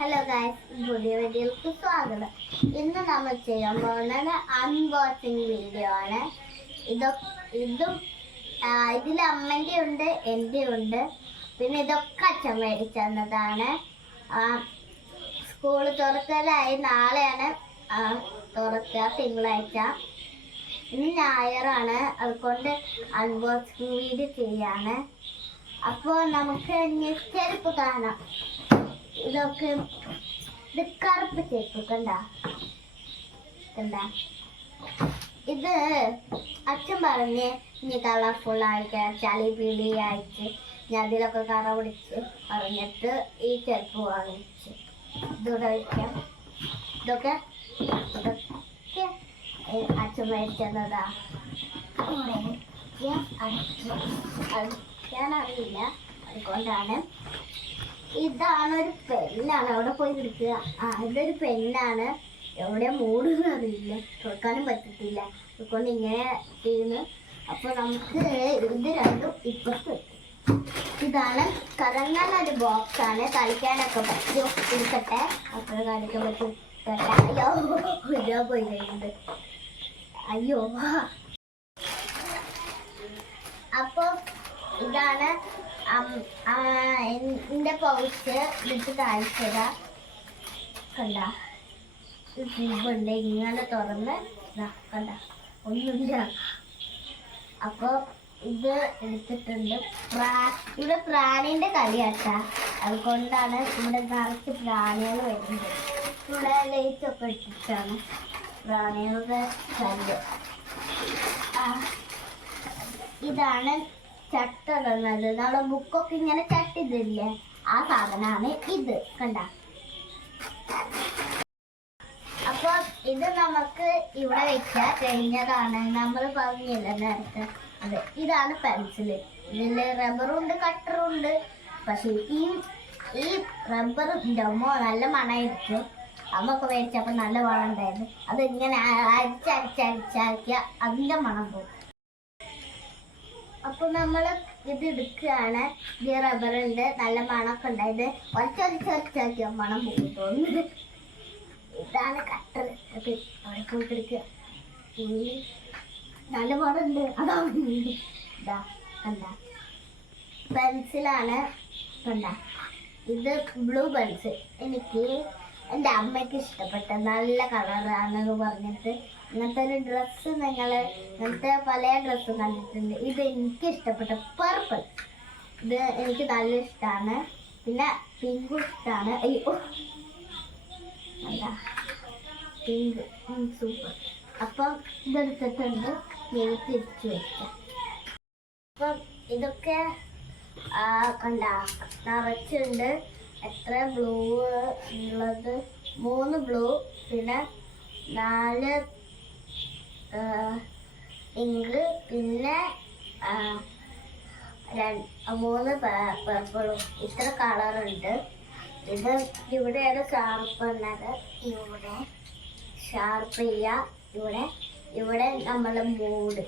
Hello guys, പുതിയ വീഡിയോക്ക് സ്വാഗതം. ഇന്ന് നമ്മൾ ചെയ്യാൻ പോകുന്നത് അൺബോക്സിങ് വീഡിയോ ആണ്. ഇതും ഇതിൽ അമ്മൻ്റെ ഉണ്ട്, എൻ്റെ ഉണ്ട്. പിന്നെ ഇതൊക്കെ അച്ഛൻ മേടിച്ചു തന്നതാണ്. സ്കൂള് തുറക്കലായി, നാളെയാണ് തുറക്കുക, തിങ്കളാഴ്ച. ഇന്ന് ഞായറാണ്, അതുകൊണ്ട് അൺബോക്സിങ് വീഡിയോ ചെയ്യാണ്. അപ്പോൾ നമുക്ക് ചെരുപ്പ് കാണാം. ഇതൊക്കെ ഇത് കറുപ്പ് ചെരുപ്പ് കണ്ട. ഇത് അച്ഛൻ പറഞ്ഞ് ഇനി കളർഫുൾ ആയിട്ട് ചളി പിളി ആയിട്ട് ഞാൻ അതിലൊക്കെ കറ പിടിച്ച് പറഞ്ഞിട്ട് ഈ ചെരുപ്പ് വാങ്ങിച്ച് ഇതൂടെ വയ്ക്കാം. ഇതൊക്കെ അച്ഛൻ മേടിച്ചതാ. അടിക്കാനറിയില്ല, അതുകൊണ്ടാണ്. ഇതാണ് ഒരു പെന്നാണ്, അവിടെ പോയി എടുക്കുക. ഇതൊരു പെന്നാണ്, എവിടെ മൂടുന്നറിയില്ല, തുറക്കാനും പറ്റത്തില്ല, അതുകൊണ്ട് ഇങ്ങനെ ചെയ്യുന്നു. അപ്പോൾ നമുക്ക് ഇത് രണ്ടും ഇപ്പുറത്ത് വെക്കും. ഇതാണ് കറങ്ങാനൊരു ബോക്സാണ്, കളിക്കാനൊക്കെ പറ്റും. ഇരിക്കട്ടെ, അത്ര കളിക്കാൻ പറ്റും. അയ്യോ പോയി കഴിയുന്നത്. അയ്യോ. അപ്പോൾ ഇതാണ് എൻ്റെ പൗച്ച്. ഇട്ട് കാണിച്ചതാ കണ്ട. ഉണ്ട്, ഇങ്ങനെ തുറന്ന് കണ്ട, ഒന്നുമില്ല. അപ്പോൾ ഇത് എടുത്തിട്ടുണ്ട്. ഇവിടെ പ്രാണിൻ്റെ കളിയാട്ടാ, അതുകൊണ്ടാണ് ഇവിടെ നിറച്ച് പ്രാണികൾ വരുന്നത്. ഇവിടെ ലൈറ്റൊക്കെ ഇട്ടിട്ടാണ് പ്രാണികളുടെ കല്ല്. ഇതാണ് ചട്ടിടുന്നത്. നമ്മുടെ ബുക്കൊക്കെ ഇങ്ങനെ ചട്ടിതില്ലേ, ആ സാധനമാണ് ഇത് കണ്ട. അപ്പോൾ ഇത് നമുക്ക് ഇവിടെ വെക്കാൻ കഴിഞ്ഞതാണ്. നമ്മൾ പറഞ്ഞില്ല നേരത്തെ. അതെ, ഇതാണ് പെൻസില്. ഇതിൽ റബ്ബറുണ്ട്, കട്ടറുണ്ട്. പക്ഷേ ഈ റബ്ബറിൻ്റെ അമ്മ നല്ല മണമായിരിക്കും. അമ്മൊക്കെ മേടിച്ചപ്പോൾ നല്ല മണം ഉണ്ടായിരുന്നു. അത് ഇങ്ങനെ അരിച്ചരിച്ചരിച്ചാക്കിയ അതിൻ്റെ മണം പോകും. അപ്പോൾ നമ്മൾ ഇത് എടുക്കുകയാണ്. ഈ റബ്ബറുണ്ട്, നല്ല മണമൊക്കെ ഉണ്ടായത്. ഒരച്ചരിച്ചാക്കിയ മണം പോകും തോന്നുന്നത്. ഇതാണ് കട്ടർ. അത് അവിടെ പോയിട്ട് എടുക്കുക. നല്ല മണമുണ്ട്, അതാണ്. ഇതാ കണ്ട, പെൻസിലാണ് കണ്ട. ഇത് ബ്ലൂ പെൻസിൽ. എനിക്ക് എൻ്റെ അമ്മയ്ക്ക് ഇഷ്ടപ്പെട്ട നല്ല കളറാണെന്ന് പറഞ്ഞിട്ട് ഇങ്ങനത്തെ ഒരു ഡ്രസ്സ് ഇങ്ങനത്തെ പല ഡ്രസ്സും കണ്ടിട്ടുണ്ട്. ഇത് എനിക്ക് ഇഷ്ടപ്പെട്ട പർപ്പിൾ. ഇത് എനിക്ക് നല്ല ഇഷ്ടമാണ്. പിന്നെ പിങ്കും ഇഷ്ടമാണ്. അയ്യോ അല്ല, പിങ്ക് സൂപ്പർ. അപ്പം ഇതെടുത്തിട്ടുണ്ട്, ഞാൻ തിരിച്ചു വയ്ക്കാം. അപ്പം ഇതൊക്കെ കണ്ട നിറച്ചുണ്ട്. എത്ര ബ്ലൂ ഉള്ളത്? 3 ബ്ലൂ, പിന്നെ 4 പിങ്ക്, പിന്നെ 3 പർപ്പിളും. ഇത്ര കളറുണ്ട്. ഇത് ഇവിടെയാണ് ഷാർപ്പ് ഉള്ളത്. ഇവിടെ ഷാർപ്പ് ചെയ്യുക. ഇവിടെ നമ്മൾ മൂട്.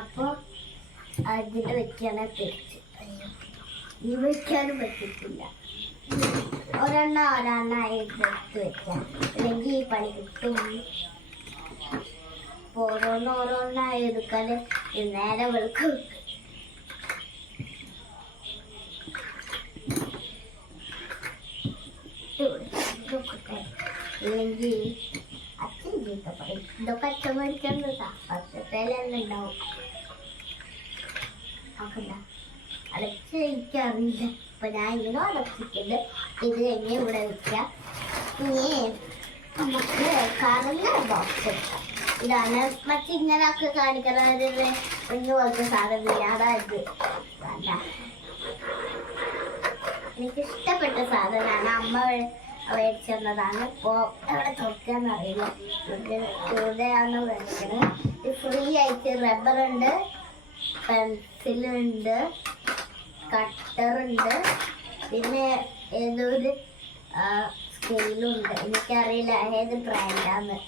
അപ്പോൾ അതിൽ വെക്കാണ് തിരിച്ച്. ഈ വയ്ക്കാനും പറ്റത്തില്ല. ഒരെണ്ണായി എടുത്ത് വെക്കാം, അല്ലെങ്കിൽ ഈ പണി കിട്ടും. ഓരോന്നായി എടുക്കാൻ നേരെ വെളുക്കും. ഇല്ലെങ്കിൽ അച്ഛൻ ചീത്ത പറയും. ഇതൊക്കെ അച്ഛൻ മേടിക്കുന്നതാ, പച്ചത്തേലെല്ലാം ഉണ്ടാവും. നോക്കണ്ട, അടച്ച് എനിക്കറിയില്ല. അപ്പം ഞാൻ ഇങ്ങനെ അടച്ചിട്ടുണ്ട്. ഇത് കഴിഞ്ഞ് ഇവിടെ വെക്കാം. ഇനി നമുക്ക് കറങ്ങ ബോക്സ് എടുക്കാം. ഇതാണ് മറ്റിങ്ങനൊക്കെ കാണിക്കുന്നത്. ഇന്ന് പോലത്തെ സാധനം അതായത് വേണ്ട, എനിക്കിഷ്ടപ്പെട്ട സാധനമാണ്. അമ്മ മേടിച്ചു തന്നതാണ്. ഇപ്പോൾ എവിടെ തുറക്കാന്നറിയില്ല. ഇവിടെയാണ് മേടിക്കുന്നത്. ഫ്രീ ആയിട്ട് റബ്ബറുണ്ട്, പെൻസിലുണ്ട്, കട്ടറുണ്ട്, പിന്നെ ഏതൊരു സ്കെയിലുണ്ട്. എനിക്കറിയില്ല ഏത് ബ്രാൻഡാന്ന്.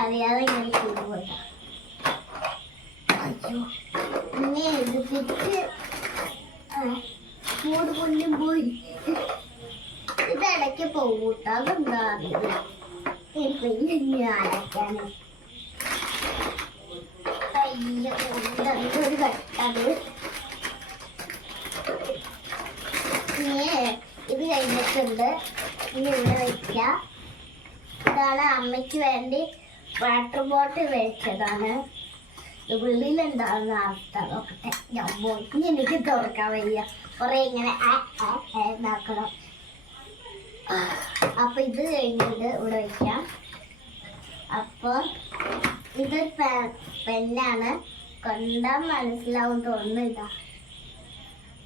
അറിയാതെ ഇങ്ങനെ ചെയ്തു പോയിട്ടാ. അയ്യോ, ഇനി ഇത് തിരിച്ച് മൂട് പൊള്ളി അറിയില്ല. ഇപ്പൊ ഇനി അരയ്ക്കാന് ഒരു കട്ടത്. ഇത് കഴിഞ്ഞിട്ടുണ്ട്. ഇനി ഇവിടെ വയ്ക്കാം. ഇതാണ് അമ്മയ്ക്ക് വേണ്ടി വാട്ടർ ബോട്ടിൽ മേടിച്ചതാണ്. ഉള്ളിലുണ്ടാകുന്ന അവസ്ഥ നോക്കട്ടെ. ഞാൻ പോയി എനിക്ക് തുറക്കാൻ വയ്യ. കുറെ ഇങ്ങനെ ഇതാക്കണം. അപ്പൊ ഇത് കഴിഞ്ഞിട്ട് ഇവിടെ വയ്ക്കാം. അപ്പൊ ഇതൊരു പെന്നാണ്. കണ്ടാൽ മനസ്സിലാവും തോന്നുന്നു. ഇതാ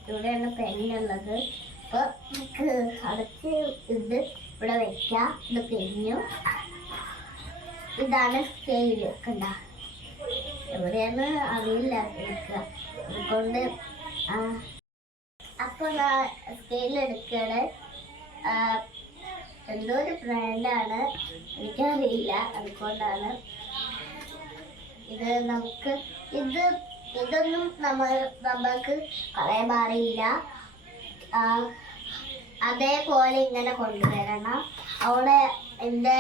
ഇവിടെയാണ് പെന്നുള്ളത്. അപ്പൊ നമുക്ക് അടച്ച് ഇത് ഇവിടെ വെക്കാം. ഇത് കഴിഞ്ഞു. ഇതാണ് സ്കെയില്. കണ്ട എവിടെയാണ് അറിയില്ല എടുക്കുക. അതുകൊണ്ട് അപ്പൊ സ്കെയിൽ എടുക്കണേ. എന്തോ ഒരു ബ്രാൻഡാണ്, എനിക്കറിയില്ല. അതുകൊണ്ടാണ് ഇത്. നമുക്ക് ഇതൊന്നും നമ്മൾക്ക് കളയാൻ പാടില്ല. അതേപോലെ ഇങ്ങനെ കൊണ്ടുവരണം. അവിടെ എൻ്റെ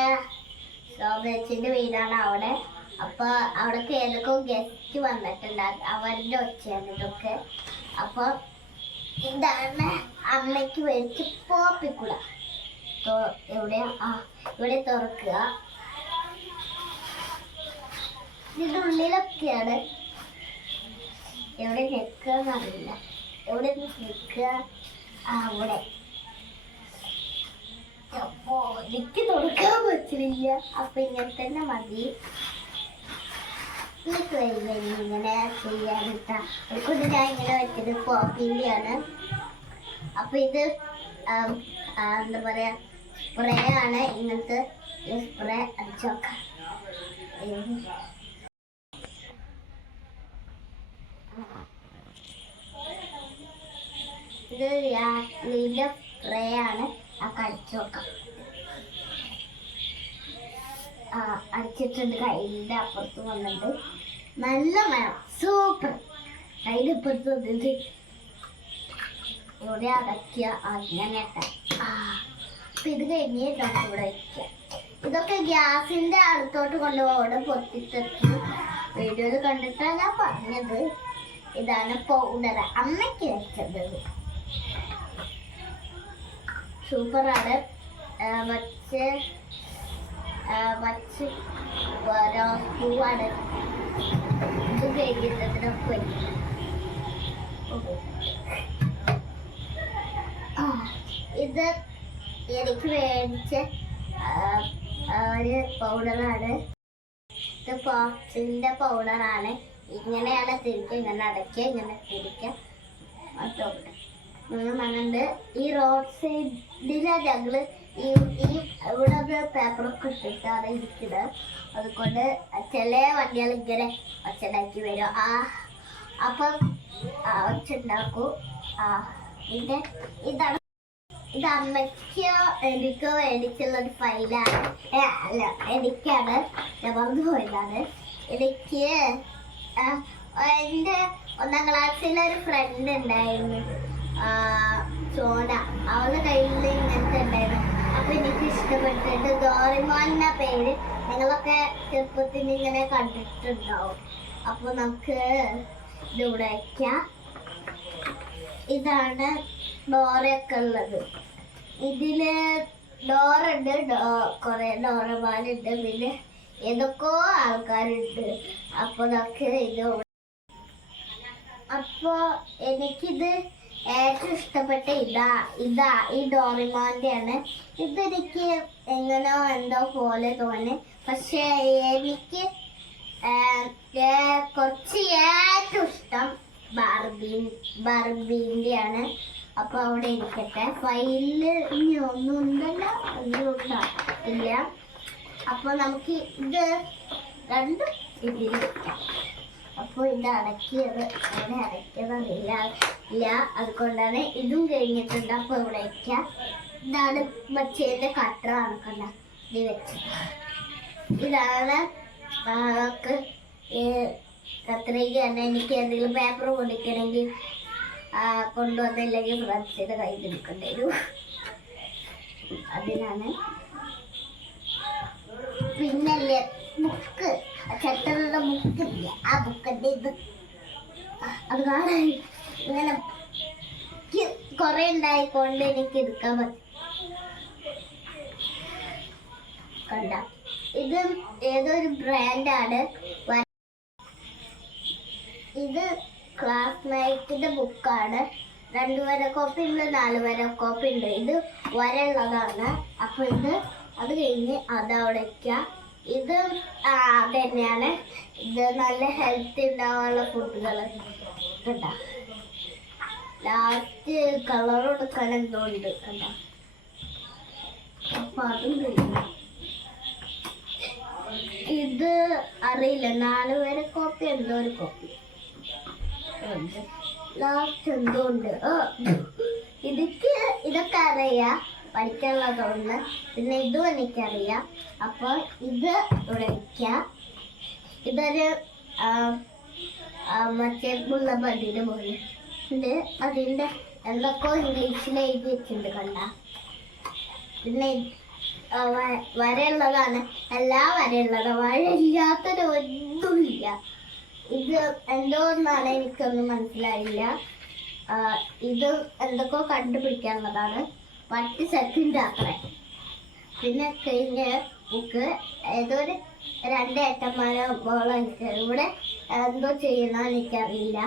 ശോഭേച്ചിൻ്റെ വീടാണ് അവിടെ. അപ്പോൾ അവിടേക്ക് ഏതൊക്കെ ഗസ്റ്റ് വന്നിട്ടുണ്ട്. അവരുടെ ഒച്ചയാണ് ഇതൊക്കെ. അപ്പോൾ ഇതാണ് അമ്മയ്ക്ക് മേടിച്ച് പോപ്പിക്കൂട. ഇവിടെ തുറക്കുക. ഇതിൻ്റെ ഉള്ളിലൊക്കെയാണ്. എവിടെ നിൽക്കുക എന്നറിയില്ല. എവിടെ നിൽക്കുക? അവിടെ. അപ്പോ എനിക്ക് തുറക്കാൻ പറ്റില്ല. അപ്പൊ ഇങ്ങനെ തന്നെ മതി. ഈ ട്രെയിൻ ഇങ്ങനെ ചെയ്യാനിട്ടാ. അതുകൊണ്ട് ഞാൻ ഇങ്ങനെ വെച്ചത് പോപ്പിൻ്റെയാണ്. അപ്പൊ ഇത് എന്താ പറയാ, സ്പ്രേ ആണ്. ഇങ്ങനത്തെ സ്പ്രേ അടിച്ചോക്കാം. ഇത് യാത്രിയുടെ സ്പ്രേ ആണ്. അടിച്ചു നോക്കാം. അടിച്ചിട്ടുണ്ട്. കയ്യിൻ്റെ അപ്പുറത്ത് വന്നിട്ട് നല്ല മണം. സൂപ്പർ. കയ്യിൻ്റെ അപ്പുറത്ത് വന്നിട്ട് ഇവിടെ അടയ്ക്കുക. അങ്ങനെ അപ്പൊ ഇത് കഴിഞ്ഞ് നമുക്ക് ഇവിടെ വയ്ക്കാം. ഇതൊക്കെ ഗ്യാസിന്റെ അടുത്തോട്ട് കൊണ്ടുപോകും. അവിടെ പൊത്തിത്തെത്തി വീഡിയോയിൽ കണ്ടിട്ടാണ് ഞാൻ പറഞ്ഞത്. ഇതാണ് പൗഡർ അമ്മയ്ക്ക് വെച്ചത്. സൂപ്പറാണ്. വച്ച് പൂവാണ്. ഇത് കഴിഞ്ഞിട്ട് പോയി. ഇത് എനിക്ക് മേടിച്ച ഒരു പൗഡറാണ്. ഇത് പോക്സിന്റെ പൗഡറാണ്. ഇങ്ങനെയാണ് തിരിക്കുക. ഇങ്ങനെ അടയ്ക്കുക, ഇങ്ങനെ തിരിക്കുക. മറ്റോട്ട് അങ്ങനെ ഈ റോഡ് സൈഡിലെ ഞങ്ങള് ഈ ഇവിടെ പേപ്പറൊക്കെ ഇട്ടിട്ടാണ് ഇരിക്കുന്നത്. അതുകൊണ്ട് ചില വണ്ടികൾ ഇങ്ങനെ ഒച്ചുണ്ടാക്കി വരും. അപ്പം ഒച്ചുണ്ടാക്കും. പിന്നെ ഇതാണ്. ഇത് അമ്മയ്ക്കോ എനിക്കോ മേടിച്ചുള്ളൊരു ഫയലാണ്. അല്ല, എനിക്കാണ്. ഞാൻ മറന്നു പോയതാണ്. എനിക്ക് എൻ്റെ 1ാം ക്ലാസ്സിലൊരു ഫ്രണ്ട് ഉണ്ടായിരുന്നു, സോന. അവളുടെ കയ്യിൽ ഇങ്ങനത്തെ ഉണ്ടായിരുന്നു. അപ്പൊ എനിക്ക് ഇഷ്ടപ്പെട്ടിട്ട് ഡോറിമോൻ എന്ന പേര്. നിങ്ങളൊക്കെ ചെറുപ്പത്തിൽ ഇങ്ങനെ കണ്ടിട്ടുണ്ടാവും. അപ്പൊ നമുക്ക് ഇതിവിടെ വയ്ക്കാം. ഇതാണ് ഡോറയൊക്കെ ഉള്ളത്. ഇതില് ഡോറുണ്ട്, കുറെ ഡോറമാനുണ്ട്, പിന്നെ ഏതൊക്കെയോ ആൾക്കാരുണ്ട്. അപ്പൊ നമുക്ക് ഇത്. അപ്പൊ എനിക്കിത് ഏറ്റവും ഇഷ്ടപ്പെട്ട ഈ ഡോറിമോന്റെ ആണ്. ഇതെനിക്ക് എങ്ങനെയോ എന്തോ പോലെ തോന്നി. പക്ഷെ എനിക്ക് കുറച്ച് ഏറ്റവും ഇഷ്ടം ബാർബീൻ്റെ ആണ്. അപ്പൊ അവിടെ ഇരിക്കട്ടെ. ഫയലില് ഇനി ഒന്നും ഉണ്ടല്ലോ, ഒന്നും ഇല്ല. അപ്പൊ നമുക്ക് ഇത് രണ്ടും ഇതിൽ വെക്കാം. അപ്പോൾ ഇത് അടക്കിയത് അവിടെ അടയ്ക്കുന്നതില്ല. അതുകൊണ്ടാണ് ഇതും കഴിഞ്ഞിട്ടുണ്ട്. അപ്പോൾ ഇവിടെ വയ്ക്കാം. ഇതാണ് മച്ചേൻ്റെ കട്ടറാണ്. കണ്ട ഇത് വെച്ചത്. ഇതാണ് കത്രിക തന്നെ. എനിക്ക് എന്തെങ്കിലും പേപ്പർ കൊടുക്കണമെങ്കിൽ കൊണ്ടുവന്നില്ലെങ്കിൽ ഫ്രണ്ട്സിൻ്റെ കയ്യിൽ എടുക്കേണ്ടി വരും. അതിനാണ്. പിന്നല്ലേ ബുക്ക്, ചട്ടറുടെ ബുക്കില്ല, ആ ബുക്കിന്റെ ഇത് അത് കാണാൻ ഇങ്ങനെ കൊറേ ഉണ്ടായിക്കൊണ്ട് എനിക്ക് എടുക്കാൻ പറ്റും. കണ്ട, ഇത് ഏതൊരു ബ്രാൻഡാണ്. ഇത് ക്ലാസ്മേറ്റിന്റെ ബുക്കാണ്. 2 വര കോപ്പി ഉണ്ട്, 4 വര കോപ്പി ഉണ്ട്. ഇത് വരയുള്ളതാണ്. അപ്പൊ ഇത് അത് കഴിഞ്ഞ് അതവിടെ വയ്ക്കുക. ഇത് അത് തന്നെയാണ്. ഇത് നല്ല ഹെൽത്തി ഉണ്ടാവാനുള്ള ഫുഡുകൾ കണ്ട. ലാസ്റ്റ് കളർ കൊടുക്കാൻ എന്തോ ഉണ്ട് കണ്ട. അപ്പൊ അതും കഴിഞ്ഞു. ഇത് അറിയില്ല, 4 വര കോപ്പി എന്തോ ഒരു കോപ്പി ലാസ്റ്റ് എന്തോ ഉണ്ട്. ഇതൊക്കെ അറിയാം, പഠിക്കാനുള്ളതൊന്ന്. പിന്നെ ഇതും എനിക്കറിയാം. അപ്പോൾ ഇത് ഇവിടെ വയ്ക്കാം. ഇതൊരു മറ്റേ മുള്ളപ്പതിന് പോലെ ഉണ്ട്. അതിൻ്റെ എന്തൊക്കെയോ ഇംഗ്ലീഷിൽ എഴുതി വെച്ചിട്ടുണ്ട് കണ്ട. പിന്നെ വരയുള്ളതാണ്, എല്ലാ വരയുള്ളതാണ്. വരയില്ലാത്തൊരു ഒന്നുമില്ല. ഇത് എന്തോ ഒന്നാണ്, എനിക്കൊന്നും മനസ്സിലായില്ല. ഇത് എന്തൊക്കെയോ കണ്ടുപിടിക്കാനുള്ളതാണ്. 10 സെക്കൻഡ് അത്ര. പിന്നെ കഴിഞ്ഞ ബുക്ക് ഏതോ ഒരു 2 ഏട്ടന്മാരോ ബോളോ എനിക്ക് ഇവിടെ എന്തോ ചെയ്യണോ എനിക്കറിയില്ല.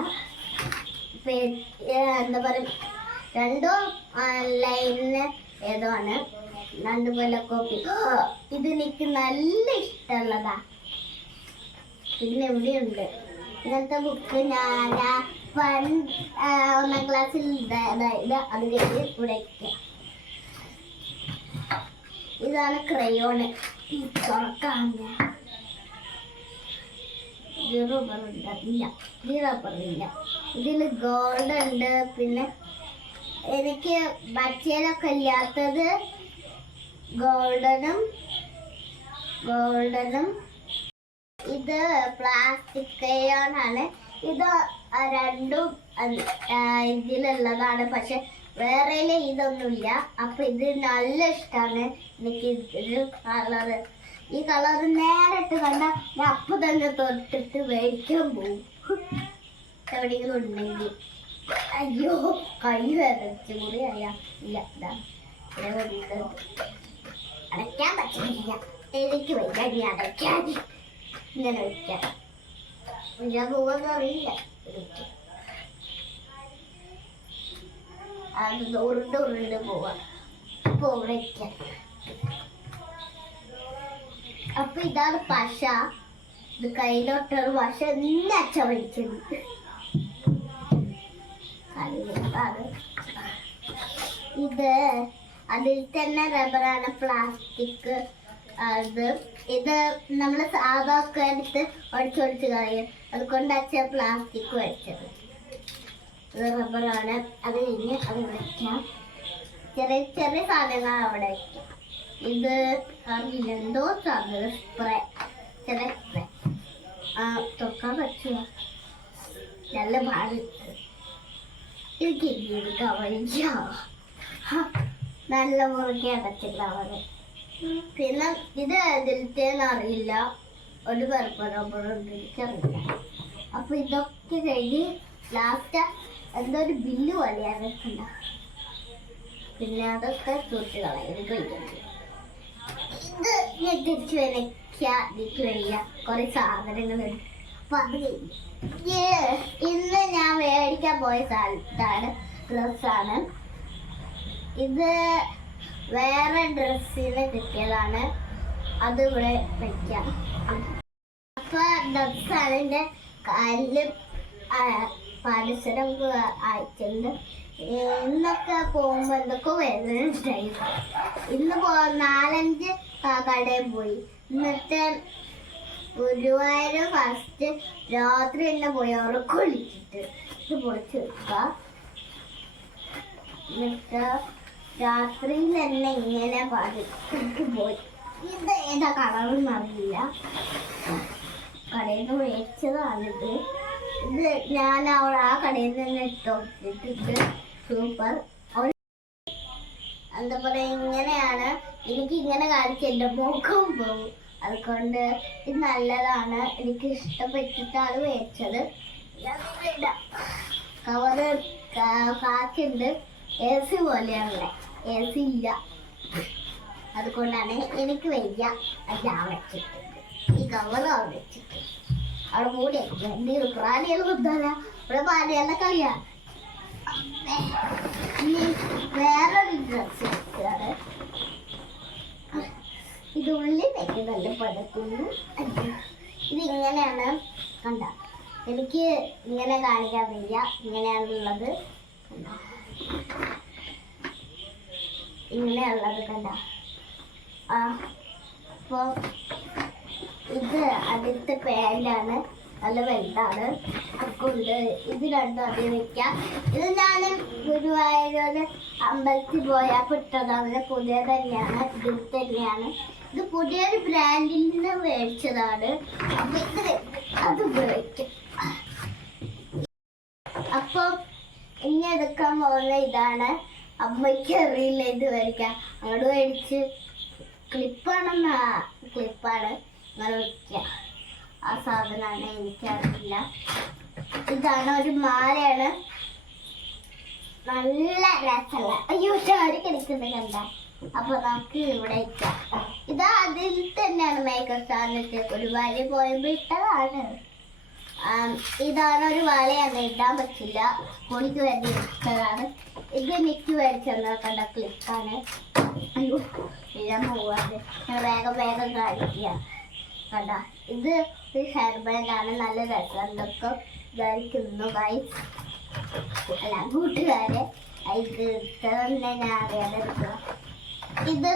എന്താ പറയുക, 2 ലൈനിന് ഏതോ ആണ്. 2 പോലെ കോപ്പി. ഇത് എനിക്ക് നല്ല ഇഷ്ടമുള്ളതാ. പിന്നെ എവിടെയുണ്ട് ഇങ്ങനത്തെ ബുക്ക്. ഞാൻ 1ാം ക്ലാസ്സിൽ ഇത് അത് കഴിഞ്ഞ് ഇവിടെ വയ്ക്കുക. ഇതാണ് ക്രയോണ്. തുറക്കാൻ റബ്ബറില്ല. ഇതിൽ ഗോൾഡ് ഉണ്ട്. പിന്നെ എനിക്ക് ബച്ചയിലൊക്കെ ഇല്ലാത്തത് ഗോൾഡനും ഇത് പ്ലാസ്റ്റിക് ക്രയോണാണ്. ഇത് രണ്ടും ഇതിലുള്ളതാണ്. പക്ഷെ വേറെ ഇതൊന്നുമില്ല. അപ്പൊ ഇത് നല്ല ഇഷ്ടമാണ് എനിക്ക്. ഇതൊരു കളറ്, ഈ കളറ് നേരിട്ട് കണ്ടാൽ ഞാൻ അപ്പൊ തന്നെ തൊട്ടിട്ട് മേടിക്കാൻ പോകും എവിടെയെങ്കിലും ഉണ്ടെങ്കിൽ. അയ്യോ, കൈ വേദനിച്ചു കൂടി അറിയാം. ഇല്ല, ഇതാ അടയ്ക്കാൻ പറ്റില്ല. എനിക്ക് വയ്ക്കാൻ ഞാൻ അടയ്ക്കാൻ ഇങ്ങനെ വയ്ക്കാം. ഞാൻ പോവാന്ന് അറിയില്ല. അത് ഉരുണ്ട് പോവാം. വയ്ക്കാം. അപ്പൊ ഇതാണ് പശ. ഇത് കയ്യിലോട്ടൊരു പശ അച്ഛ വലിക്കുന്നത്. ഇത് അതിൽ തന്നെ റബ്ബറാണ്, പ്ലാസ്റ്റിക്. ഇത് നമ്മൾ സാധമൊക്കെ എടുത്ത് ഒടിച്ചൊടിച്ച് കളയും. അതുകൊണ്ട് അച്ഛൻ പ്ലാസ്റ്റിക് വരച്ചത്. ഇത് റബ്ബറാണ്. അത് കഴിഞ്ഞ് അത് വയ്ക്കാം. ചെറിയ ചെറിയ സാധനങ്ങൾ അവിടെ വയ്ക്കാം. ഇത് അറിയില്ല, എന്തോ സാധനം സ്പ്രേ, ചെറിയ സ്പ്രേ. തൊക്കാൻ പറ്റുക നല്ല പാട്. എനിക്ക് എടുക്കാൻ വയ്യ. നല്ല മുറുകെ അടച്ചില്ല അവര്. പിന്നെ ഇത് ഇതിലത്തേന്ന് അറിയില്ല, ഒരു റബ്ബറുണ്ട്, എനിക്കറിയില്ല. അപ്പൊ ഇതൊക്കെ കഴിഞ്ഞ് ലാസ്റ്റ് എന്തോ ഒരു ബില്ല് പോലെയാണ്. പിന്നെ അതൊക്കെ തൂത്ത് കളയും. ഇത് ഞാൻ തിരിച്ചു ഇതിക്ക് വയ്യ. കുറെ സാധനങ്ങളുണ്ട്. അപ്പൊ അത് കഴിഞ്ഞ് ഇന്ന് ഞാൻ മേടിക്കാൻ പോയ സ്ഥലത്താണ് ഡ്രസ്സാണ്. ഇത് വേറെ ഡ്രസ്സിന് കിട്ടിയതാണ്. അത് ഇവിടെ വയ്ക്കാം. അപ്പൊ ഡ്രസ്സാണ്. എൻ്റെ കാലില് പരിസരം അയച്ചിട്ടുണ്ട്. ഇന്നൊക്കെ പോകുമ്പോ എന്തൊക്കെ വേദന ഉണ്ടായിരുന്നു. ഇന്ന് 4-5 കടയിൽ പോയി. എന്നിട്ട് ഗുരുവായൂർ ഫസ്റ്റ് രാത്രി തന്നെ പോയി ഉറക്കം വിളിച്ചിട്ട് ഇത് പൊളിച്ച് വെക്കുക. എന്നിട്ട് രാത്രിയിൽ തന്നെ ഇങ്ങനെ പാടിക്ക് പോയി. ഇത് ഏതാ കളറൊന്നും അറിയില്ല. കടയിൽ നിന്ന് മേടിച്ചതാണിത്. ഇത് ഞാൻ അവിടെ ആ കടയിൽ നിന്ന് ഇട്ടിട്ട് സൂപ്പർ. എന്താ പറയാ, ഇങ്ങനെയാണ്. എനിക്ക് ഇങ്ങനെ കാണിച്ച് എൻ്റെ മുഖം പോകും. അതുകൊണ്ട് ഇത് നല്ലതാണ്, എനിക്ക് ഇഷ്ടപ്പെട്ടിട്ടാണ് മേടിച്ചത്. കവറ് കാറ്റുണ്ട്, എ സി പോലെയാണല്ലേ, എ സി ഇല്ല, അതുകൊണ്ടാണ് എനിക്ക് വയ്യ. ഞാൻ വെച്ചിട്ടുണ്ട് ഈ കവർ അവിടെ വെച്ചിട്ട് അവിടെ മൂടി എന്തെങ്കിലും പ്രാണികൾ കൊണ്ടല്ല, ഇവിടെ പ്രാണികളുടെ കളിയാ. ഇനി വേറൊരു ഡ്രസ് വെച്ചാണ്, ഇത് ഉള്ളിൽ നല്ല പടക്കുന്നു. ഇതിങ്ങനെയാണ് കണ്ട, എനിക്ക് ഇങ്ങനെ കാണിക്കാൻ വയ്യ, ഇങ്ങനെയാണുള്ളത് കണ്ട, ഇങ്ങനെയുള്ളത് കണ്ട. അപ്പോൾ ഇത് അടുത്ത പാൻ്റാണ്, നല്ല വലുതാണ്, അതുകൊണ്ട് ഇത് രണ്ടും അതിൽ വെക്കാം. ഇത് ഞാൻ ഗുരുവായൂർ അമ്പലത്തിൽ പോയപ്പോൾ ഇട്ടതാണ്, പുതിയ തന്നെയാണ്, ഇതിൽ തന്നെയാണ്. ഇത് പുതിയൊരു ബ്രാൻഡിൽ നിന്ന് മേടിച്ചതാണ്. അപ്പം ഇത് അത് ഉപയോഗിക്കും. അപ്പോൾ ഇനി എടുക്കാൻ പോകുന്ന ഇതാണ്. അമ്മയ്ക്ക് അറിയില്ല ഇത് മേടിക്കാം, അങ്ങോട്ട് മേടിച്ച് ക്ലിപ്പാണെന്നാ, ക്ലിപ്പാണ് അങ്ങനെ വയ്ക്കുക. ആ സാധനമാണ്, എനിക്കറിയില്ല. ഇതാണ് ഒരു മാലയാണ്, നല്ല രസമുള്ള. അയ്യോ ചാടി കിടക്കുന്നത് കണ്ട. അപ്പൊ നമുക്ക് ഇവിടെ ഇട്ടാം. ഇത് അതിൽ തന്നെയാണ് മേക്കപ്പ് സ്റ്റാറിനൊക്കെ ഒരുപാട് പോയപ്പോ ഇട്ടതാണ്. ഇതാണ് ഒരു വളയാണ്, ഇടാൻ പറ്റില്ല, പൊടിക്ക് വേണ്ടി ഇട്ടതാണ്. ഇത് എനിക്ക് മേടിച്ചെന്നാ കണ്ട ക്ലിപ്പാണ്. അയ്യോ ഇടാൻ പോവാതെ ഞാൻ വേഗം വേഗം കാണിക്കുക കണ്ട. ഇത് ഒരു ഹെയർ ബാൻഡാണ്, നല്ല രസമുണ്ടൊക്കെ ധരിക്കുന്നു ഗൈസ്. അല്ല കൂട്ടുകാരെ, ഇത് തന്നെ ഞാൻ അറിയാതെ എടുക്കുക. ഇത്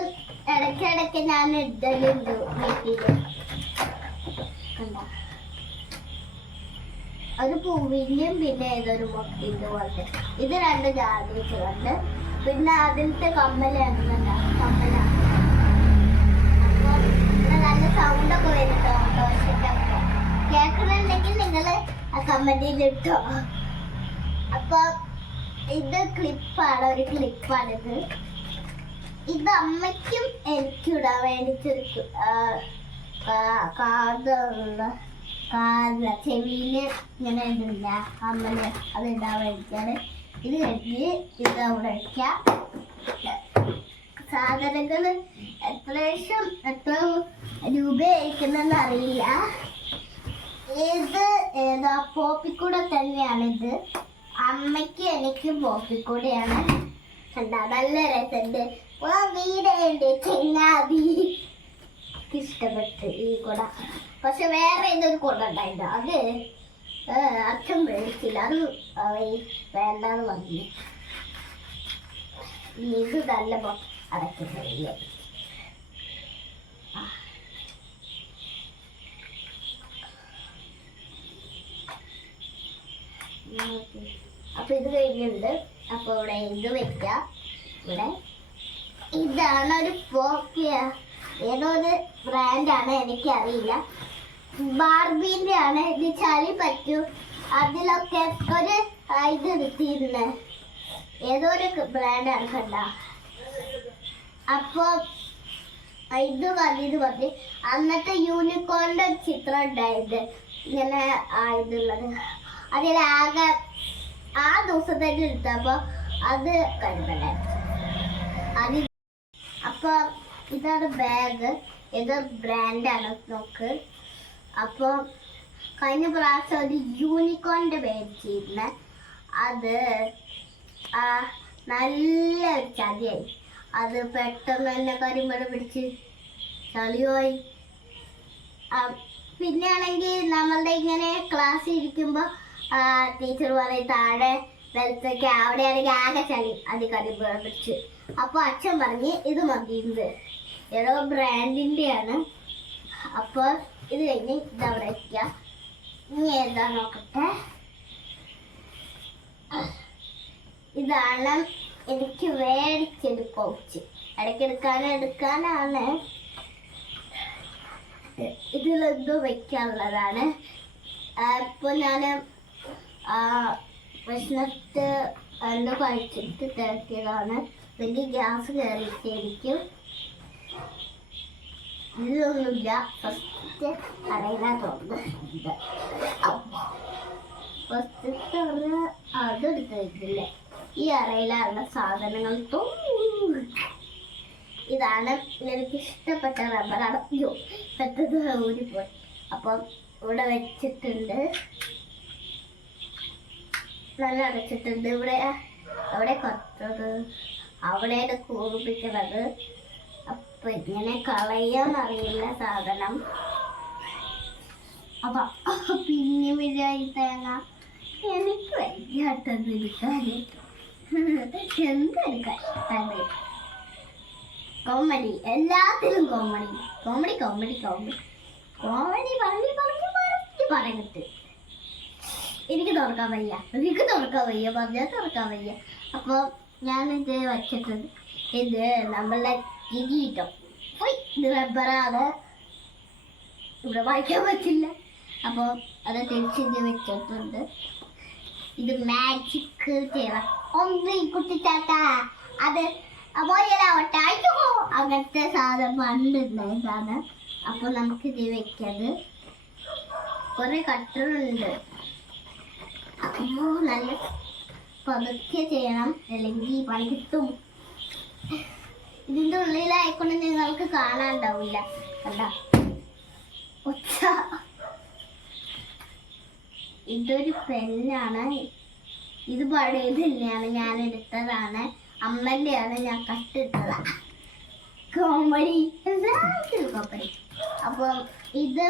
ഇടയ്ക്കിടയ്ക്ക് ഞാൻ ഇടലുണ്ട് വീട്ടില് കണ്ട. ഒരു പൂവിന്റെയും പിന്നെ ഏതൊരു മുട്ടിന്റെ പോലത്തെ. ഇത് രണ്ട് ജാതി വെച്ചിട്ടുണ്ട്. പിന്നെ അതിലത്തെ കമ്മലാണ് കണ്ട, കമ്മലാണ്. അപ്പൊ ഇവിടെ നല്ല സൗണ്ടൊക്കെ വരുന്നുണ്ടോ ഓട്ടോഷൊക്കെ കേൾക്കുന്നുണ്ടെങ്കിൽ നിങ്ങൾ ആ കമന്റിൽ ഇട്ടോ. അപ്പൊ ഇത് ക്ലിപ്പാണ്, ഒരു ക്ലിപ്പാണിത്. ഇത് അമ്മയ്ക്കും എനിക്കും ഇടാൻ വേണ്ടിട്ടൊരു കാതുള്ള ചെവിയില് ഇങ്ങനെ ഇടില്ല അമ്മന്, അത് ഇടാൻ വേണ്ടിട്ടാണ്. ഇത് കഴിഞ്ഞ് ഇത് അവിടെ വയ്ക്കാം. സാധനങ്ങൾ എത്ര രൂപയായിരിക്കുന്നെന്ന് അറിയില്ല. ഇത് ഏതാ പോപ്പിക്കൂടെ തന്നെയാണിത്. അമ്മയ്ക്ക് എനിക്കും പോപ്പിക്കൂടെയാണ് കണ്ട, നല്ല രസമുണ്ട്. വീടുണ്ട് ചെങ്ങാതി, ഇഷ്ടപ്പെട്ട് ഈ കുട. പക്ഷെ വേറെ ഇതൊരു കുട ഉണ്ടായിരുന്നു, അത് അച്ഛൻ മേടിച്ചില്ല, അത് വേണ്ടാന്ന് പറഞ്ഞു. ഇത് നല്ല അടക്കില്ല. അപ്പൊ ഇത് കഴിഞ്ഞിട്ടുണ്ട്. അപ്പൊ ഇവിടെ ഇത് വെക്കാം. ഇവിടെ ഇതാണ് ഒരു പോക്കിയ, ഏതോ ഒരു ബ്രാൻഡാണ്, എനിക്കറിയില്ല. ബാർബിന്റെ ആണ്. ഇത് ചളി പറ്റും, അതിലൊക്കെ ഒരു ഇത് എടുത്തിരുന്ന് ഏതോ ഒരു ബ്രാൻഡാണ് കണ്ട. അപ്പൊ ഇത് പറഞ്ഞ് അന്നത്തെ യൂണിക്കോണിന്റെ ചിത്രം ഉണ്ടായത് ഇങ്ങനെ ഇതുള്ളത്, അതിലാകെ ആ ദിവസം തന്നെ എടുത്തപ്പോ അത് കരുതലായിരുന്നു. അത് അപ്പൊ ഇതാണ് ബാഗ്, ഇത് ബ്രാൻഡാണ് നോക്ക്. അപ്പൊ കഴിഞ്ഞ പ്രാവശ്യം ഒരു യൂണിക്കോണിന്റെ മേടിച്ചിരുന്ന, അത് നല്ല ഒരു ചതിയായി. അത് പെട്ടെന്ന് തന്നെ കരിമ്പട പിടിച്ച് ചളിയായി. പിന്നെ ആണെങ്കിൽ നമ്മളുടെ ഇങ്ങനെ ക്ലാസ് ഇരിക്കുമ്പോൾ ടീച്ചർ പറയും താഴെ വെളുത്തൊക്കെ, അവിടെയാണെങ്കിൽ ആകെ ചളി, അത് കരിമ്പട പിടിച്ച്. അപ്പോൾ അച്ഛൻ പറഞ്ഞ് ഇത് മതിയുന്നത് ഏതോ ബ്രാൻഡിൻ്റെയാണ്. അപ്പോൾ ഇത് കഴിഞ്ഞ് ഇതവിടെ വയ്ക്കുക. ഇനി ഏതാ നോക്കട്ടെ. ഇതാണ് എനിക്ക് മേടിച്ചൊരു പൗച്ച്, എടുക്കാനാണ്. ഇതിലെന്തോ വയ്ക്കാനുള്ളതാണ്. ഇപ്പോൾ ഞാൻ ഭക്ഷണത്ത് എന്തോ കഴിച്ചിട്ട് തിരക്കിയതാണ്. വലിയ ഗ്യാസ് കയറിയിട്ടായിരിക്കും. ഇതൊന്നുമില്ല. ഫസ്റ്റ് അറയില തുറന്ന് ഫസ്റ്റത്തെ അതെടുത്ത് വെക്കില്ലേ. ഈ അറയിലുള്ള സാധനങ്ങൾ ഇതാണ് എനിക്ക് ഇഷ്ടപ്പെട്ട റബ്ബർ. അടയ്ക്കോ പെട്ടത് ഊരിപ്പോയി. അപ്പം ഇവിടെ വെച്ചിട്ടുണ്ട്, നല്ല അടച്ചിട്ടുണ്ട്. ഇവിടെ അവിടെ കൊത്തത് അവിടെയാണ് കൂർപ്പിക്കുന്നത്. അപ്പൊ ഇങ്ങനെ കളയാന്നറിയില്ല സാധനം. അപ്പൊ പിന്നെ വിചാരി തേങ്ങ എനിക്ക് വയ്യാട്ടത് എടുക്കാൻ. എന്തെടുക്കാൻ കോമഡി, എല്ലാത്തിലും comedy comedy comedy comedy comedy പറഞ്ഞിട്ട് എനിക്ക് തുറക്കാൻ വയ്യ, പറഞ്ഞാൽ തുറക്കാൻ വയ്യ. അപ്പോൾ ഞാനിത് വച്ചിട്ടുണ്ട്. ഇത് നമ്മളെ കിരീടം. ഇത് റബ്ബറാണ്, ഇവിടെ വായിക്കാൻ പറ്റില്ല. അപ്പോൾ അത് തിരിച്ചിത് വെച്ചിട്ടുണ്ട്. ഇത് മാജിക് ചെയ്യണം. ഒന്ന് കുട്ടിച്ചാട്ട അത് പോയാലാവട്ടെ. അയ്യോ, അങ്ങനത്തെ സാധനം പണ്ടുണ്ടായ സാധനം. അപ്പോൾ നമുക്കിത് വെക്കത് കുറെ കട്ടറുണ്ട്. അയ്യോ, നല്ല പതുക്കെ ചെയ്യണം, അല്ലെങ്കിൽ പണി കിട്ടും. ഇതിൻ്റെ ഉള്ളിലായിക്കൊണ്ട് നിങ്ങൾക്ക് കാണാണ്ടാവില്ല. കണ്ട ഒച്ച. ഇതൊരു പെന്നാണ്. ഇത് പഴയതന്നെയാണ്, ഞാൻ എടുത്തതാണ്. അമ്മൻ്റെയാണ്, ഞാൻ കട്ടിട്ടതാണ്. Comedy comedy. അപ്പം ഇത്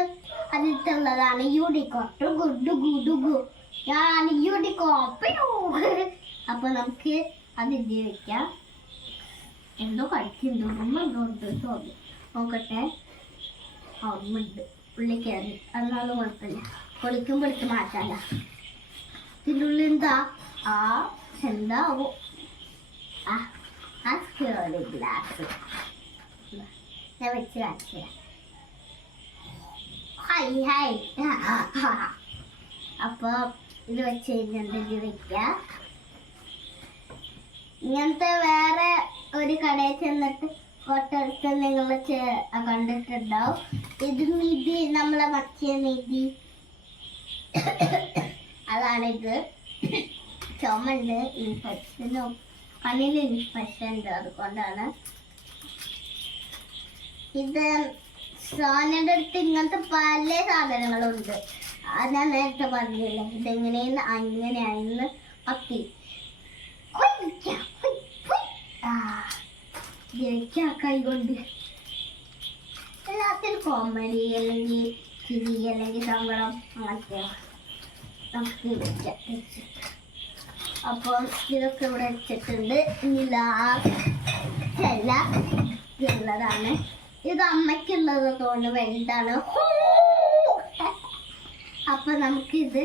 അതിട്ടുള്ളതാണ് യൂണിക്കോൺ. ഞാൻ യൂണിക്കോൺ. അപ്പൊ നമുക്ക് അതിൻ്റെ വെക്കാം. എന്തോ കഴിക്കുന്നുണ്ട് തോന്നി. നോക്കട്ടെ. ഓർമ്മയുണ്ട്, ഉള്ളിൽ കയറി. എന്നാലും കുഴപ്പമില്ല, പൊളിക്കുമ്പോൾ എടുത്ത് മാറ്റാല. ഇതിൻ്റെ ഉള്ളിൽ എന്താവോ? ഗ്ലാസ് ഞാൻ വെച്ച് കാണിച്ച. അപ്പൊ ഇത് വെച്ച് കഴിഞ്ഞിട്ട് വെക്കാം. ഇങ്ങനത്തെ വേറെ ഒരു കടയിൽ ചെന്നിട്ട് ഫോട്ടോ എടുത്ത് നിങ്ങൾ കണ്ടിട്ടുണ്ടാവും. ഇത് നിധി, നമ്മളെ മച്ചിയ നിധി, അതാണിത്. ചുമണ്ട്, ഇൻഫെക്ഷനും കണ്ണിന് ഇൻഫെക്ഷൻ ഉണ്ട്, അതുകൊണ്ടാണ്. ഇത് സോനയുടെ അടുത്ത് ഇങ്ങനത്തെ പല സാധനങ്ങളുണ്ട്. ഞാൻ നേരത്തെ പറഞ്ഞില്ലേ, ഇതെങ്ങനെയെന്ന് അങ്ങനെയാണെന്ന്. പത്തി കൈകൊണ്ട് എല്ലാത്തിനും കോമഡി അല്ലെങ്കിൽ ചിരി അല്ലെങ്കിൽ സങ്കടം അങ്ങനത്തെ നമുക്ക് വെച്ചിട്ട്. അപ്പം ഇതൊക്കെ ഇവിടെ വെച്ചിട്ടുണ്ട്. ഇനി ലാസ്റ്റല്ല ഉള്ളതാണ്. ഇത് അമ്മയ്ക്കുള്ളത് തോന്നുന്നു, വലുതാണ്. അപ്പൊ നമുക്കിത്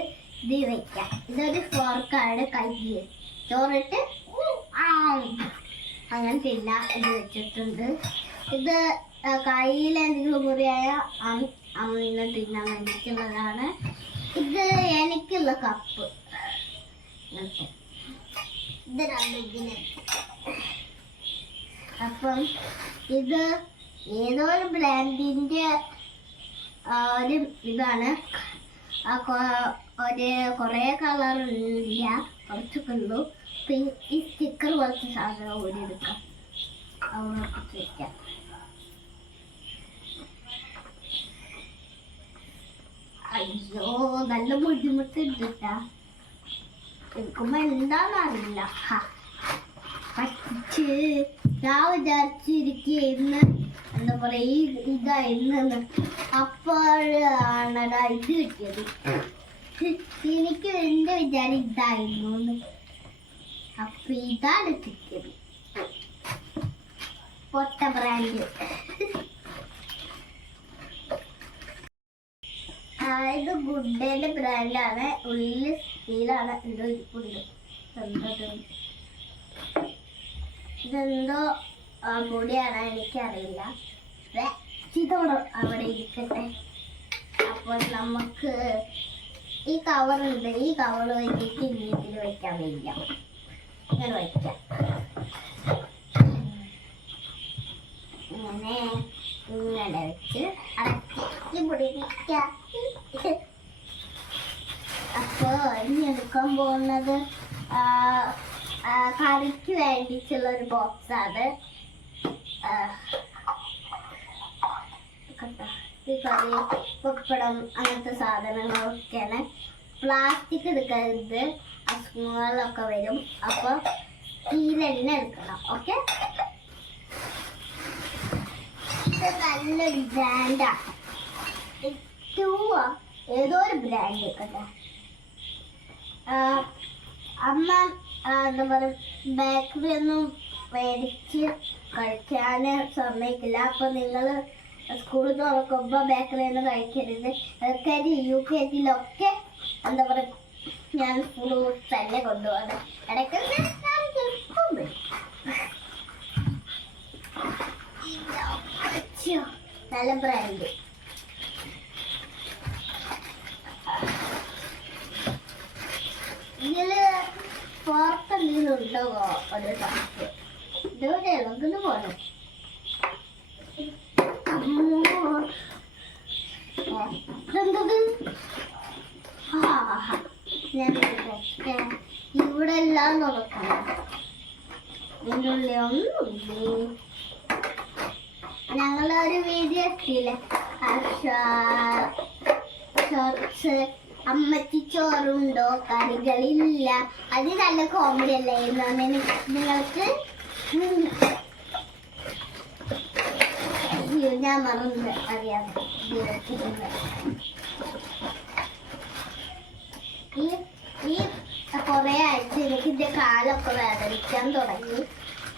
വെക്കാം. ഇതൊരു ഫോർക്കാണ്, കയ്യിൽ ചോറിട്ട് അങ്ങനെ തിന്നാം. ഇത് വെച്ചിട്ടുണ്ട്. ഇത് കയ്യിൽ എന്തെങ്കിലും മുറിയായ അമ്മ തിന്നാൻ വേണ്ടിയിട്ടുള്ളതാണ്. ഇത് എനിക്കുള്ള കപ്പ്. ഇത് രണ്ടിന്. അപ്പം ഇത് ഏതോ ഒരു ബ്രാൻഡിന്റെ ഒരു ഇതാണ്. ഒരു കുറേ കളറില്ല, കുറച്ചൊക്കെ ഉള്ളൂ. പിന്നെ ഈ സ്റ്റിക്കർ പോലത്തെ സാധനം കൂടി എടുക്കാം, അവിടെ വെക്കാം. അയ്യോ, നല്ല ബുദ്ധിമുട്ടുണ്ട് കേട്ടാ. എടുക്കുമ്പോ എന്താന്നറിയില്ല. പറ്റിച്ച് ഞാൻ വിചാരിച്ചിരിക്കുന്നു എന്താ പറയാ, ഇതായിരുന്നു. അപ്പോഴാണടാ ഇത് കിട്ടിയത്. എനിക്ക് എന്റെ വിചാരം ഇതായിരുന്നു. അപ്പൊ ഇതാണ് കിട്ടിയത്, പൊട്ട ബ്രാൻഡ്. ഇത് ഗുഡ്ഡേന്റെ ബ്രാൻഡാണ്. ഉള്ളിൽ സ്റ്റീലാണ്. എന്തോ ഇരിപ്പുണ്ട്. ഇതെന്തോ പൊടിയാണ്, എനിക്കറിയില്ല. ഇതോടെ അവിടെ ഇരിക്കട്ടെ. അപ്പോൾ നമുക്ക് ഈ കവറുണ്ട്, ഈ കവർ വെച്ചിട്ട് വീട്ടിൽ വെക്കാൻ വയ്യ. ഇങ്ങനെ വയ്ക്കാം. ഇങ്ങനെ ഇങ്ങനെ വെച്ച് അടക്കി പിടിക്കാം. അപ്പോൾ ഇനി എടുക്കാൻ പോകുന്നത് കറിക്ക് വേണ്ടിയിട്ടുള്ള ഒരു ബോക്സാണ്. ഈ കറി പപ്പടം അങ്ങനത്തെ സാധനങ്ങളൊക്കെയാണ്. പ്ലാസ്റ്റിക് എടുക്കരുത്, അസുഖങ്ങളൊക്കെ വരും. അപ്പോൾ സ്റ്റീൽ തന്നെ എടുക്കണം. ഓക്കെ, ഇത് നല്ലൊരു ബ്രാൻഡാണ്. ഏതോ ഒരു ബ്രാൻഡ് കേട്ടോ. അമ്മ എന്താ പറയുക, ബേക്കറി ഒന്നും മേടിച്ച് കഴിക്കാൻ സമ്മതിക്കില്ല. അപ്പോൾ നിങ്ങൾ സ്കൂളിൽ തുറക്കുമ്പോൾ ബേക്കറി ഒന്നും കഴിക്കരുത്. LKG UKG എന്താ പറയുക, ഞാൻ ഫ്രൂട്ട്സ് തന്നെ കൊണ്ടുപോകാറ്. ഇടയ്ക്ക് ഞാൻ ചെറുപ്പം നല്ല ബ്രാൻഡ്. ഇതില് പുറത്തെന്തെങ്കിലും ഉണ്ടോ ഒരു സാധനം ഇതുപോലെ ഇളകുന്ന പോലെ. ഇവിടെ എല്ലാം നോക്കണം. ഇതിൻ്റെ ഉള്ളിൽ ഒന്നുമില്ലേ. ഞങ്ങളൊരു വീഡിയോ എത്തിയില്ലേ, ഷോർട്സ് അമ്മച്ചി ചോറുണ്ടോ കറികളില്ല, അത് നല്ല കോമഡി അല്ലായിരുന്നു. നിങ്ങൾക്ക് ഞാൻ മറന്ന് അറിയാതെ ഈ കുറെ ആഴ്ച എനിക്ക് ഇതിന്റെ കാലൊക്കെ വേദനിക്കാൻ തുടങ്ങി.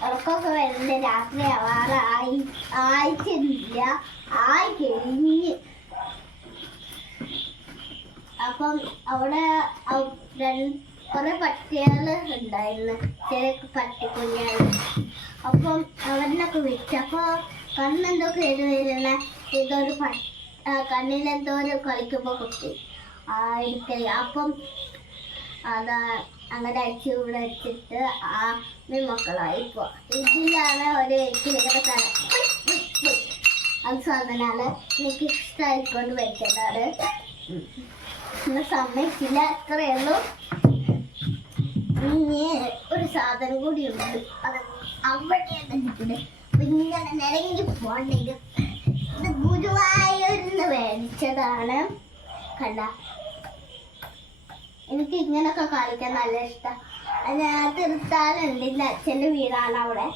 ഉറക്കമൊക്കെ വരുന്നത് രാത്രി ആയിട്ടില്ല, ആയി കഴിഞ്ഞ്. അപ്പം അവിടെ കുറെ പട്ടികൾ ഉണ്ടായിരുന്നു, ചെറിയ പട്ടിക്കുഞ്ഞായിരുന്നു. അപ്പം അവരിനൊക്കെ വിളിച്ചു. അപ്പോൾ കണ്ണെന്തോ കേട് വരുന്ന ഇതൊരു കണ്ണിലെന്തോ ഒരു കളിക്കുമ്പോൾ കുത്തി ഇരിക്കല്. അപ്പം അതാ അങ്ങനെ അടിച്ച് ഇവിടെ വെച്ചിട്ട് മക്കളായി. ഇപ്പോൾ ഇതിലാണ് ഒരു ഇങ്ങനെ തല അത് സാധനമാണ്. എനിക്ക് ഇഷ്ടമായിക്കൊണ്ട് വെക്കുന്നതാണ്. സമ്മതിച്ചില്ല, അത്രയേ ഉള്ളൂ. ഇനി ഒരു സാധനം കൂടി ഉണ്ട്, അത് അവിടെയാണ്. ഇങ്ങനെ നിരങ്ങി പോകണ്ടെങ്കിൽ ഇത് ഗുരുവായൂരിന്ന് മേടിച്ചതാണ്. കണ്ട, എനിക്ക് ഇങ്ങനൊക്കെ കളിക്കാൻ നല്ല ഇഷ്ടം. അതിനകത്ത് തീർത്താലുണ്ട്. എൻ്റെ അച്ഛൻ്റെ വീടാണ് അവിടെ,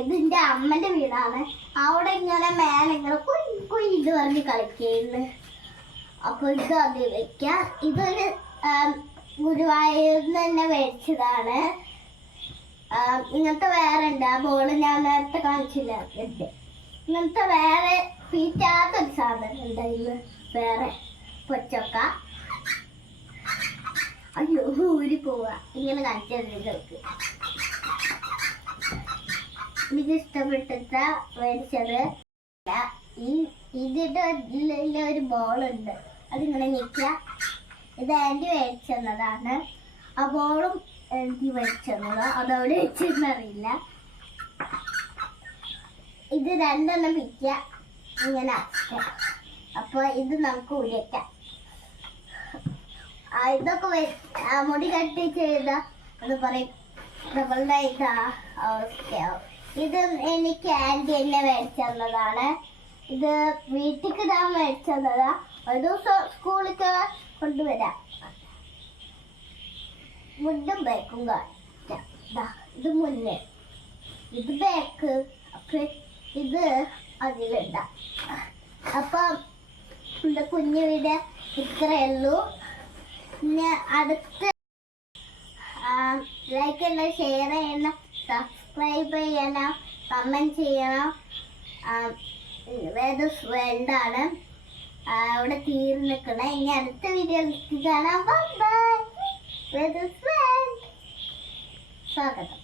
ഇതിൻ്റെ അമ്മൻ്റെ വീടാണ്. അവിടെ ഇങ്ങനെ മേലിങ്ങനെ ഇത് പറഞ്ഞ് കളിക്കുന്നു. അപ്പോൾ ഇത് അത് വെക്കാം. ഇതൊരു ഗുരുവായൂരിൽ തന്നെ മേടിച്ചതാണ്. ഇങ്ങനത്തെ വേറെ ഉണ്ട്. ആ ബോള് ഞാൻ നേരത്തെ കാണിച്ചില്ല. ഇങ്ങനത്തെ വേറെ പീറ്റാത്തൊരു സാധനം ഉണ്ടായിരുന്നു. വേറെ പൊച്ചക്ക. അയ്യോ, ഊരി പോവാ. ഇങ്ങനെ കാണിച്ചത് നിങ്ങൾക്ക്. എനിക്ക് ഇഷ്ടപ്പെട്ടിട്ട മേടിച്ചത്. ഇതിൻ്റെ ഒരു ബോളുണ്ട്, അതിങ്ങനെ നിൽക്കുക. ഇത് ആൻറ്റി മേടിച്ചെന്നതാണ്. ആ ബോളും എനിക്ക് മേടിച്ചെന്നതോ അതവിടെ വെച്ചെന്നറിയില്ല. ഇത് രണ്ടെണ്ണം പിക്കുക, ഇങ്ങനെ ആക്കാം. അപ്പോൾ ഇത് നമുക്ക് ഉരയ്ക്കാം. ഇതൊക്കെ മുടി കട്ടി ചെയ്ത അത് പറയും നമ്മളുടെ ഇതാ അവസ്ഥയാവും. ഇത് എനിക്ക് ആൻറ്റി എന്നെ മേടിച്ചെന്നതാണ്. ഇത് വീട്ടിലേക്ക് ഇടാൻ മേടിച്ചതാ. ഒരു ദിവസം സ്കൂളിലേക്ക് കൊണ്ടുവരാം. മുണ്ടും ബാക്കും കാണിക്കാം. ഇത് മുന്നേ, ഇത് ബാക്ക്, അപ്പൊ ഇത് അതിലിടാം. അപ്പം എൻ്റെ കുഞ്ഞു വീഡിയോ ഇത്രയേ ഉള്ളൂ. പിന്നെ അടുത്ത് ലൈക്ക് ചെയ്യണം, ഷെയർ ചെയ്യണം, സബ്സ്ക്രൈബ് ചെയ്യണം, കമൻറ്റ് ചെയ്യണം. വേദസ് വേണ്ടാണ് അവിടെ തീർന്നു നിൽക്കണേ. ഇനി അടുത്ത വീഡിയോ കാണാം. Bye bye. വേദസ് സ്വാഗതം.